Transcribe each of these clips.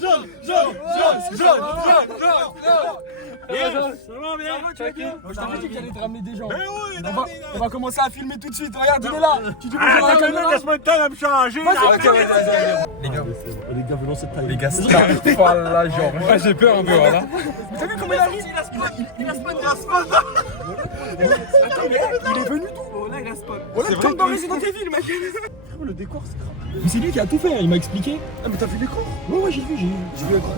Jaune. Yes, ça va bien? Je t'avais dit qu'il allait te ramener des gens. Ben oui, On va commencer à filmer tout de suite. Regarde, il est là. Tu dis bonjour à la attends, caméra. laisse-moi le temps de me changer. Les gars, venons cette taille. Les gars, c'est Voilà, genre. Ouais, j'ai peur un peu, voilà. T'as vu comment il arrive? Il a spot. Attends, mais il est venu d'où? Là, il a spot. Voilà, tu tombes dans Resident Evil, mec. Le décor, c'est grave. Mais c'est lui qui a tout fait, il m'a expliqué. Ah, mais t'as vu l'écran? Ouais, j'ai vu un coup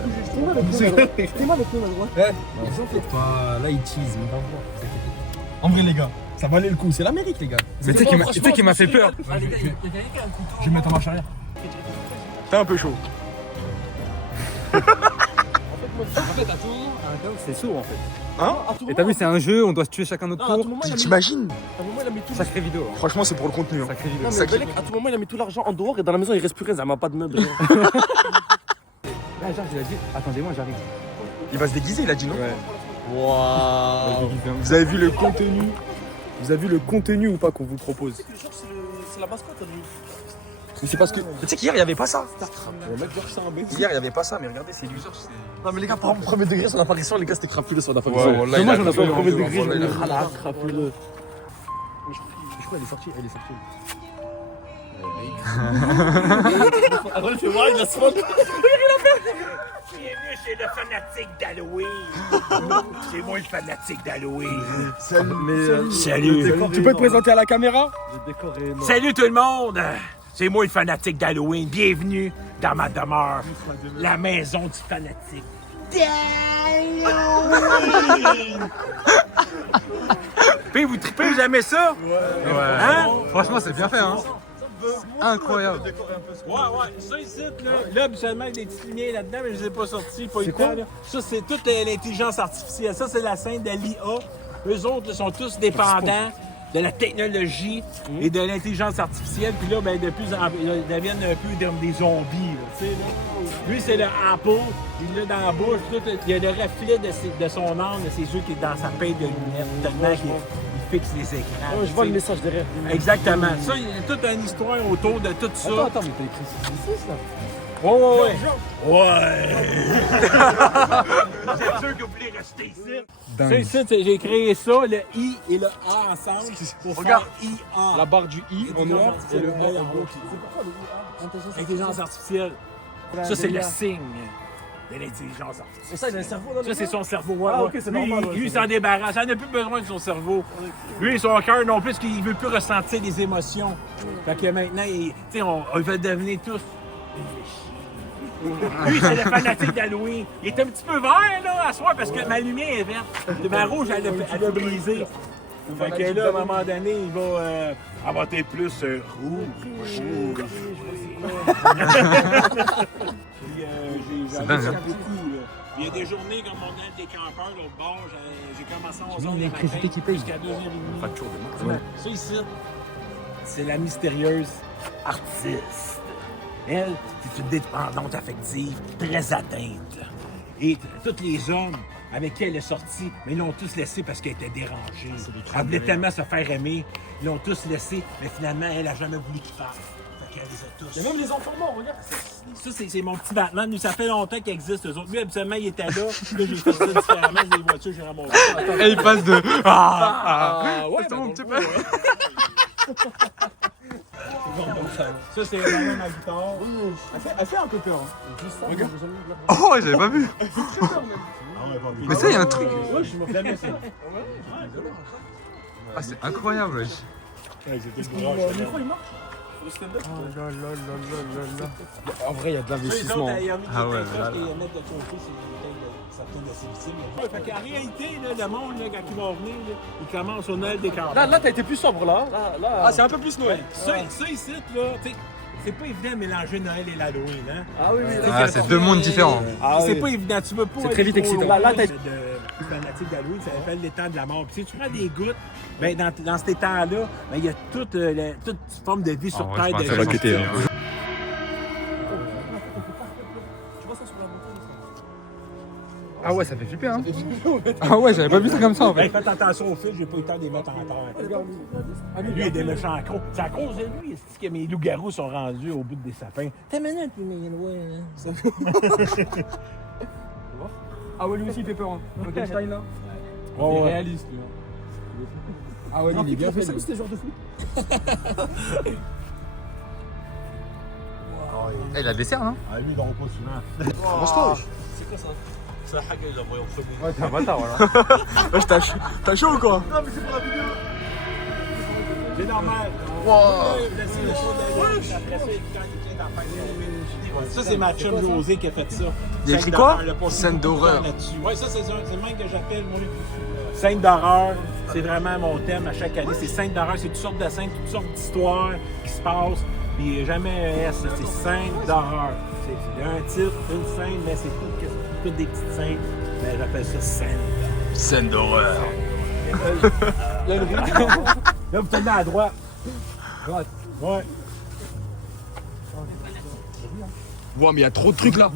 bouger. C'était moi avec nous, à droite. Ouais. Ils ont fait pas. Là, ils teasent, on va voir. En vrai, les gars, ça valait le coup. C'est l'Amérique, les gars. Mais tu sais qui m'a fait peur. Je vais mettre en marche arrière. T'es un peu chaud. En fait, à tout moment, à l'intérieur, c'est sourd en fait. Hein? Et t'as vu, c'est un jeu, on doit se tuer chacun notre tour. T'imagines? À tout moment, il a mis tout. Sacrée vidéo. Hein. Franchement, c'est pour le contenu. Hein. Sacrée vidéo. Non, mais Belek, à tout moment, il a mis tout l'argent en dehors et dans la maison, il reste plus rien. Ça m'a pas de meubles. Là, genre, il a dit, attendez-moi, j'arrive. Il va se déguiser, il a dit non? Ouais. Waouh. Vous avez vu le contenu? Vous avez vu le contenu ou pas qu'on vous propose? C'est la mascotte, lui. Mais c'est parce que. Tu sais qu'hier, il n'y avait pas ça. On va mettre Georges, c'est un bête. Hier, il n'y avait pas ça, mais regardez, c'est lui. Non, mais les gars, par exemple, premier degré, son apparition, les gars, c'était crapuleux son apparition. Ouais, voilà, moi, il a j'en ai fait cru, au premier hein, degré, je voilà, me il a dis, cru. ah, crapuleux. Je crois qu'elle est sortie, Après, il fait voir, il a se rendre. Bienvenue chez le fanatique d'Halloween. C'est moi le fanatique d'Halloween. Salut. Tu peux te présenter à la caméra? Salut tout le monde. C'est moi le fanatique d'Halloween. Bienvenue dans ma demeure. La maison du fanatique d'Halloween. Puis vous tripez, vous aimez ça? Ouais. Hein? Franchement, c'est bien fait, hein. Incroyable. Ouais, ça ici, là, habituellement, il y a des petites lumières là-dedans, mais je ne les ai pas sortis, pas eu le temps, là. Ça, c'est toute l'intelligence artificielle. Ça, c'est la scène de l'IA. Eux autres, là, sont tous dépendants de la technologie et de l'intelligence artificielle. Puis là, ben, de plus en plus, ils deviennent un peu comme des zombies, là, tu sais, là. Lui, c'est le Apple. Il l'a dans la bouche. Tout, il y a le reflet de son âme, de ses yeux qui est dans sa paille de lunettes, tellement qu'il fixe les écrans. Je vois le message derrière. Exactement. Ça, il y a toute une histoire autour de tout ça. Attends, mais t'as écrit ça ici, là? Ouais. C'est sûr que vous voulez rester ici. Ça, ici, j'ai créé ça, le I et le A ensemble. Pour Regarde. faire IA. La barre du I en noir et le A en blanc. Intelligence artificielle. Ça, c'est le signe de l'intelligence artificielle. Et ça, il a un cerveau, là? Ça, c'est son cerveau. Ah, ok, c'est normal. Lui, il s'en débarrasse. Il n'a plus besoin de son cerveau. Lui, son cœur non plus, qu'il ne veut plus ressentir des émotions. Fait que maintenant, on veut devenir tous. Lui, c'est le fanatique d'Halloween. Il est un petit peu vert, là, à soir, parce que ma lumière est verte. Ma rouge, elle a brisé. Fait que là, à un moment donné, il va avoir été plus rouge. C'est dingue, hein. Beaucoup, là. Il y a des journées, comme on aide des campeurs, l'autre bord, j'ai commencé à 11 h l'électricité qui paye. jusqu'à 2h30. Facture de mort. Ça ici, c'est la mystérieuse artiste. Elle, c'est une dépendante affective très atteinte. Et tous les hommes avec qui elle est sortie, mais ils l'ont tous laissé parce qu'elle était dérangée. Elle voulait tellement se faire aimer, ils l'ont tous laissé, mais finalement, elle n'a jamais voulu qu'il parte. Fait qu'elle les a tous. Il y a même les enfants morts, regarde. Ça, c'est mon petit Batman. Lui, ça fait longtemps qu'il existe, eux autres. Lui, habituellement, il était là. Là, j'ai fait ça différemment. Des voitures, j'ai ramassé. Et il passe de. Ouais, C'est mon petit peu. Ça, c'est vraiment ma guitare. Elle fait un peu peur. Hein. Regarde. Oh, j'avais pas vu. Mais ça, il y a un truc. Ouais, je me jamais ça. Ah, c'est incroyable, wesh. Le micro, il marche? Le stand-up? En vrai, il y a de l'investissement. Ah ouais, là, là. Fait qu'en réalité, là, le monde, là, quand ils vont venir, là, ils commencent au Noël des campagnes. Là, t'as été plus sobre, là. Ah, c'est un peu plus Noël. Ça ici, là, tu sais, c'est pas évident de mélanger Noël et l'Halloween, hein? Ah oui, Ah, c'est deux mondes différents. C'est pas évident, tu veux pas. C'est très vite excitant. Là, t'es fanatique d'Halloween, ça s'appelle les temps de la mort. Puis si tu prends des gouttes, ben, dans ces temps-là, ben, il y a toute forme de vie sur Oh, Terre. ouais, je pense que c'est hein. Tu vois ça sur la montagne? Ah ouais, ça fait flipper, hein. Ah ouais, j'avais pas vu ça comme ça en fait. Hey, faites attention au fil, j'ai pas eu le temps de les mettre en terre. Lui, il est des méchants accros. C'est à cause de lui que mes loups-garous sont rendus au bout des sapins. T'as une minute, Ah ouais, lui aussi il fait peur. Hein. Frankenstein là. Il est réaliste. Ah ouais, il est bien fait. C'est c'était genre de fou. Eh, il a des cernes, hein. Ah, lui, il dort pas souvent. C'est quoi ça? C'est la hague, là, voyons, Ouais, t'es un bâtard, voilà. Wesh, t'as chaud ou quoi? Non, mais c'est pour la vidéo. C'est normal. Ça, c'est ma chum José qui a fait ça. Il a écrit quoi? Scène d'horreur. Ouais, ça, c'est le même que j'appelle, moi. Scène d'horreur, c'est vraiment mon thème à chaque année. C'est scène d'horreur, c'est toutes sortes de scènes, toutes sortes d'histoires qui se passent. Puis jamais un S, c'est scène d'horreur. C'est un titre, une scène, mais c'est toutes des petites scènes. Mais j'appelle ça scène. Scène d'horreur. Là, vous tournez à droite. Droite. Ouais. Ouais, mais il y a trop de trucs là.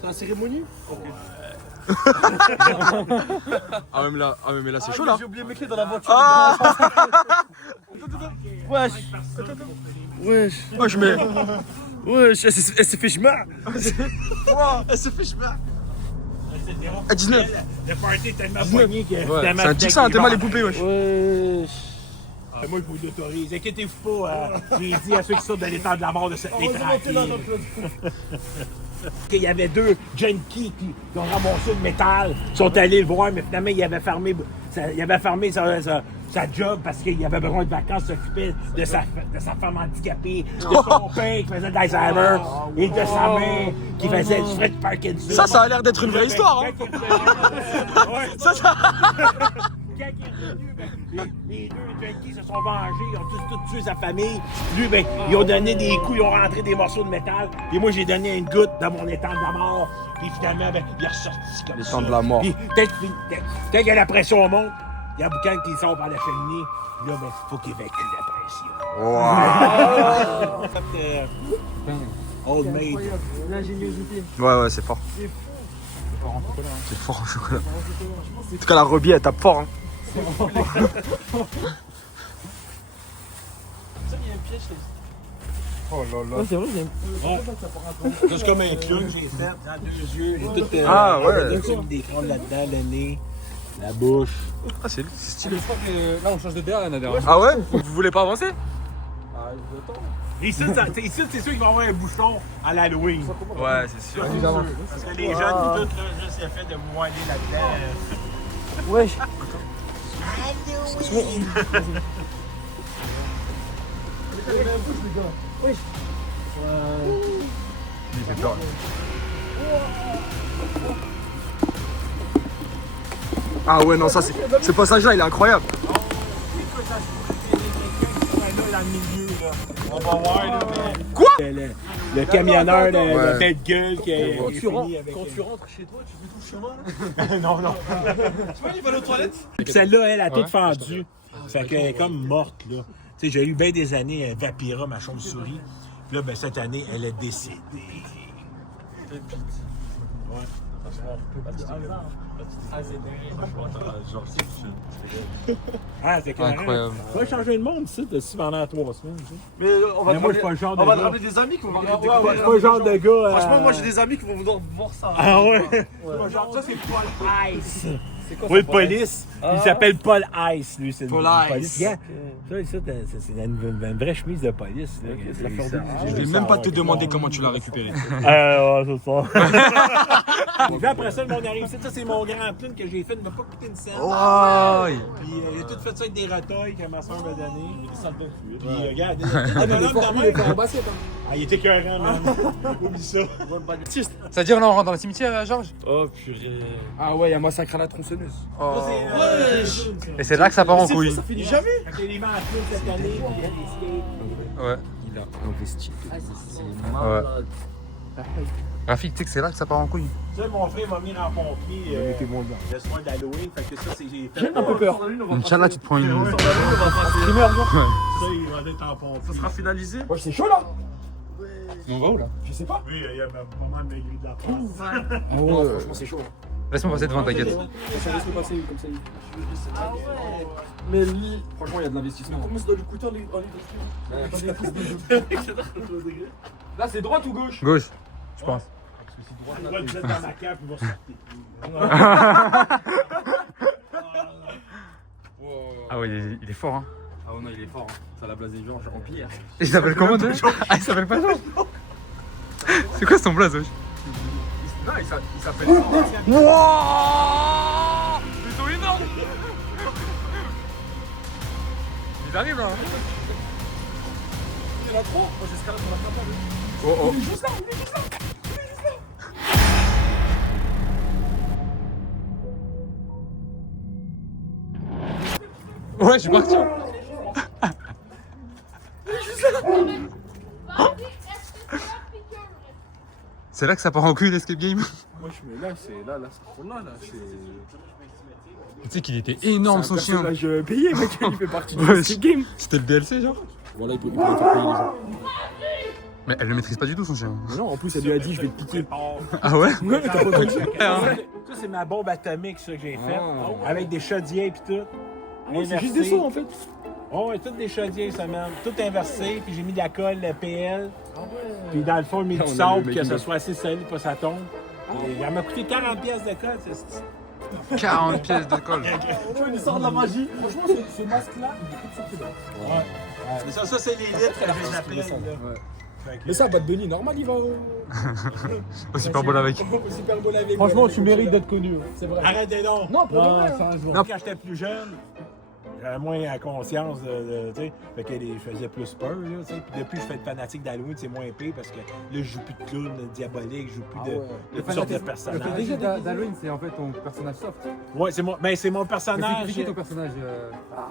C'est la cérémonie? Ah, mais là, c'est chaud là. J'ai oublié mes clés dans la voiture. Ah Wesh. Wesh. Moi, je mets. Wesh, elle s'est fait chemin. Elle se fait chemin. À 19. Le party est tellement poigné que Ouais, c'est un tic ça, t'es mal les poupées, wesh. Wesh. Moi, je vous l'autorise. Inquiétez-vous pas. J'ai dit à ceux qui sortent de l'état de la mort de se les tranquilles. Il y avait deux junkies qui ont ramassé le métal. Ils sont allés le voir, mais finalement, il avait fermé sa job parce qu'il avait besoin de vacances, s'occuper de sa femme handicapée, de son père qui faisait d'Alzheimer et de sa mère qui faisait du Fred Parkinson. Ça a l'air d'être une vraie histoire, hein. Quand il est revenu, les deux junkies se sont vengés, ils ont tous tué sa famille. Lui, ben, ils ont donné des coups, ils ont rentré des morceaux de métal. Et moi, j'ai donné une goutte dans mon étang de la mort. Puis finalement, ben, il est ressorti comme ça. L'étang de la mort. Puis quand il y a la pression monte, il y a Boucan qui sort par la cheminée. Puis là, ben, il faut qu'il évacue la pression. Old maid. L'ingéniosité. Ouais, c'est fort. C'est fort en chocolat. En tout cas, la rebie, elle tape fort, hein. Oh là là. C'est vrai, j'ai Ça, c'est comme un clown que j'ai fait dans deux yeux. J'ai tout, Ah, ouais. des crânes là-dedans, le nez, la bouche. Ah, c'est stylé. Je crois que là, on change de DA, Nader. Ah ouais? Vous voulez pas avancer? Ici, c'est sûr qu'il va y avoir un bouchon à l'Halloween. Ouais, c'est sûr. Parce que les jeunes, tout, là, juste le fait de vous aller là-dedans. Wesh. Wesh. Il fait peur. Ah ouais, non, ça, ce passage-là, il est incroyable. Écoute, ça se peut qu'il y ait quelqu'un qui sera là dans le milieu, là. On va voir, là. Quoi? Le camionneur de Ouais. bête gueule qui est Quand tu fini rentres chez toi, tu fais tout le chemin là. Non, non. Tu vois, il va aux toilettes. Puis celle-là, elle a toute fendue. Fait qu'elle est comme morte, là. Tu sais, j'ai eu bien des années, elle Vapira, ma chauve-souris. Puis là, ben, cette année, elle est décédée. Ouais. Ah, c'est carré. Incroyable. On va changer le monde, ici, pendant 3 semaines. Tu sais. Mais on va Mais moi, je suis pas le genre de on va te gars. ramener des amis qui vont venir Je découvrir. suis pas le genre de gars. Franchement, moi j'ai des amis qui vont vouloir voir ça. Ah ouais? Genre, ça c'est Paul Ice. C'est quoi Oui, le police. Il s'appelle Paul Ice, lui. C'est Paul le Ice. police. Regarde, ça, c'est une vraie chemise de police. Là. C'est la fleur de Je vais même pas te demander comment tu l'as récupéré. Ouais, c'est ça. Puis après ça, le monde arrive. Ça, c'est mon grand plume que j'ai fait. Il m'a pas coûté une scène. Ouais. Puis j'ai tout fait ça avec des retoils que ma soeur m'a donné. Puis regarde, un bonhomme de même. Ah, il était écœurant, man. Oublie ça. Ça veut dire là, on rentre dans le cimetière, Georges? Oh purée. Ah ouais, il y a massacre à la tronçonneuse. Ça, c'est, Et c'est là que ça part en couille. Ça finit jamais. Quand il est mis en film cette année, puis il y a des skates. Ouais. Il a investi. Ouais. Rafik, tu sais que c'est là que ça part en couille. Ça, mon frère m'a mis en pompier le soir d'Halloween. Fait que ça, c'est j'ai fait. J'ai un peu peur. Inch'Allah, tu te prends une. Ça, il va être en pompier. Ça sera finalisé. Ouais, c'est chaud là. On va où là? Je sais pas. Oui, il y a pas mal de gris de la France. Ah ouais, franchement, c'est chaud. Laisse-moi passer devant, t'inquiète. Laisse-le passer comme ça. Mais lui, franchement, il y a de l'investissement. Comment ça doit lui coûter Là, c'est droite ou gauche? Gauche, je pense. On va le mettre dans ma cape, il va sortir. Ah ouais, il est fort, hein. Ah ouais, non, il est fort. Hein. Ça l'a blasé Georges Empire. Et il s'appelle comment, toi? Ah, il s'appelle pas Georges. C'est quoi son blaze, wesh? Non, il s'appelle. Wouah! Ils sont énormes! Ils arrivent là! Il y en a trop. Moi, j'escalade sur la capable. Oh oh! Il est juste là, il est juste là. Ouais, je suis parti! C'est là que ça part en couille l'escape game? Moi, je mets là, c'est là, ça prend là, c'est. Tu sais qu'il était énorme son chien! Je payé, mec, il fait partie du Ouais, escape game. C'était le DLC, genre? Voilà, il peut faire payer les gens. Mais elle le maîtrise pas du tout, son chien. Mais non, en plus, elle lui a dit, je vais te piquer. Ah ouais? Ouais, t'as pas compris. Ça, c'est ma bombe atomique, ça, que j'ai faite. Avec des chaudiers et tout. C'est juste des sauts, en fait. Oh, ouais, toutes des chaudiers, ça même. Tout inversé, puis j'ai mis de la colle, le PL. Puis dans le fond, j'ai mis du sable pour que ça soit assez solide, pas ça tombe. Et il m'a coûté 40 pièces de colle, c'est 40 pièces de colle. Il sort de la magie. Franchement, ce masque-là, il est plus sorti là. Mais ça, c'est les litres que je les appelle. Là. Mais ça, Bad Bunny, normal, il va au. Au Super Bowl avec. Au Super Bowl avec. Franchement, tu mérites d'être connu. C'est vrai. Arrêtez donc! Non, pour de vrai. Quand j'étais plus jeune, j'avais moins la conscience de tu sais, fait que je faisais plus peur, là, tu sais. Puis depuis, je fais de fanatique d'Halloween, c'est moins pire parce que là, je joue plus de clown diabolique, je joue plus de toutes sortes de personnages. Déjà d'Halloween, c'est en fait ton personnage soft. Ouais, c'est mon personnage C'est qui ton personnage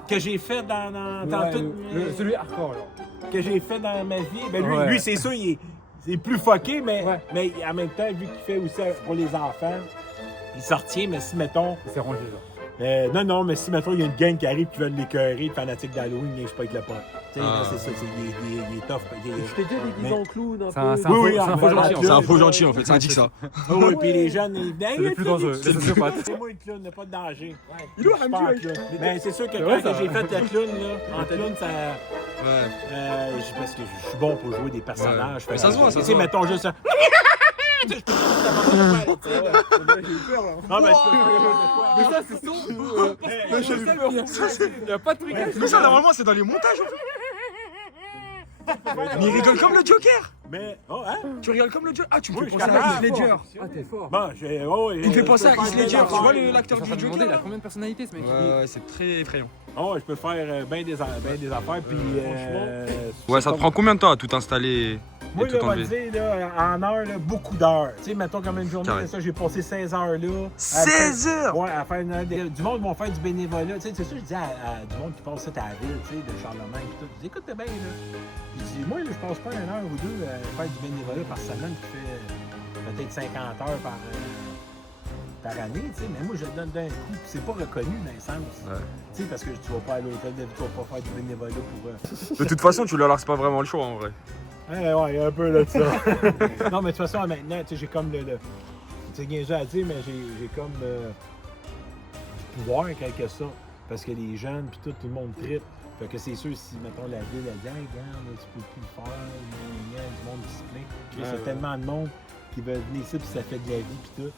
que j'ai fait dans toute celui hardcore, genre. que j'ai fait dans ma vie. Ben lui, Ouais. lui c'est sûr, il est plus fucké, mais, Ouais. mais en même temps, vu qu'il fait aussi pour les enfants, il sortit, mais si, mettons... C'est rangé, genre. non, mais si, mettons, il y a une gang qui arrive qui veut l'écœurer, le fanatique d'Halloween, je sais pas avec le pote. Tu sais, là, c'est ça, il est tough. Je t'ai déjà déguisé en clown un peu. C'est un Oui, faux voilà, gentil, en C'est fait. un faux gentil en fait, ça indique ça. Oui, puis les jeunes, ils C'est le plus dangereux, les sociopathes. C'est moi le clown, il n'y a pas de danger. Il doit Je suis pas un clown. Mais c'est sûr que vrai, quand ça. j'ai fait le clown, là, en clown, ça... Ouais. parce que je suis bon pour jouer des personnages. Mais ça se voit, ça se Tu sais, voit. mettons juste ça. Je peux pas tu sais, là. J'ai eu peur là. Non, mais Mais ça, c'est son. Il n'y a pas de truc. Mais ça normalement c'est dans les montages en fait. Mais il rigole comme le Joker. Mais, oh, hein? Tu rigoles comme le Joker. Ah tu me Oui, fais je penser suis à Heath capable. Ledger. Ah, t'es fort. Bon, Il me fait penser à Heath Ledger, tu vois l'acteur du Il a Joker. combien de personnalités, ce mec? Ouais, c'est très effrayant. Oh, je peux faire bien des affaires, puis... Ouais, ça te prend combien de temps à tout installer Moi, et là, tout on va te enlever? dire, là, en heures, là, beaucoup d'heures. Tu sais, mettons comme une journée, Carré. ça, j'ai passé 16 heures là. 16 heures? Ouais, à faire du monde vont faire du bénévolat. Tu sais, c'est ça, je dis à du monde qui passe ça à la ville, tu sais, de Charlemagne et tout. Je dis, écoute bien, là. Je dis, moi, là, je passe pas une heure ou deux à faire du bénévolat par semaine qui fait peut-être 50 heures par année, tu sais. Mais moi, je le donne d'un coup, puis c'est pas reconnu dans le sens. Ouais. Tu sais, parce que tu vas pas à l'hôtel de vie, tu vas pas faire du bénévolat pour. De toute façon, tu leur laisses pas vraiment le choix en vrai. Ouais, il y a un peu là de ça. Non, mais de toute façon, maintenant, tu sais, j'ai comme c'est niaiseux à dire, mais j'ai comme du pouvoir en quelque sorte. Parce que les jeunes, puis tout le monde tripe. Fait que c'est sûr, si, mettons, la ville, elle dit, hey, regarde, là, tu peux plus le faire, il y a du monde qui se plaint. Puis là, c'est tellement de monde qui veut venir ici, puis ça fait de la vie, puis tout.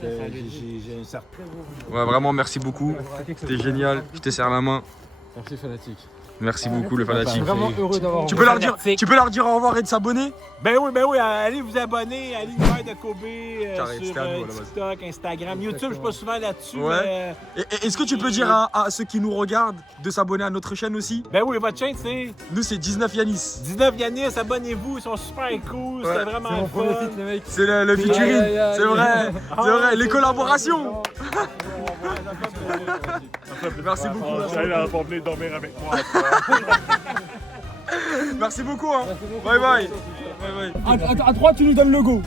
J'ai un certain. Ouais, vraiment, merci beaucoup. C'était génial. Je te serre la main. Merci, fanatique. Merci beaucoup, le Je suis fanatique. vraiment heureux d'avoir. Tu peux leur dire au revoir et de s'abonner? Ben oui, allez vous abonner, allez nous faire de Kobe Carré, sur c'était à nous, à la base. TikTok, Instagram, YouTube, je suis pas souvent là-dessus. Ouais. Mais, Et est-ce que tu peux dire à ceux qui nous regardent de s'abonner à notre chaîne aussi? ben oui, votre chaîne, c'est Nous, c'est 19 Yanis. 19 Yanis, abonnez-vous, ils sont super cool, c'était vraiment C'est mon premier fun. titre, les mecs. C'est le featuring. Aïe, aïe, aïe. C'est vrai. C'est vrai. Les c'est collaborations. Merci beaucoup. J'allais pas venir dormir avec moi. Merci beaucoup. Hein. Bye bye. Bye bye. À 3, tu nous donnes le go.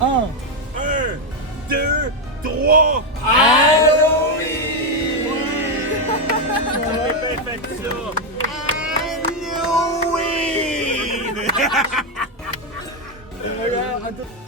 1. 1, 2, 3, Halloween! On a bien fait ça. Halloween! Regarde, attends.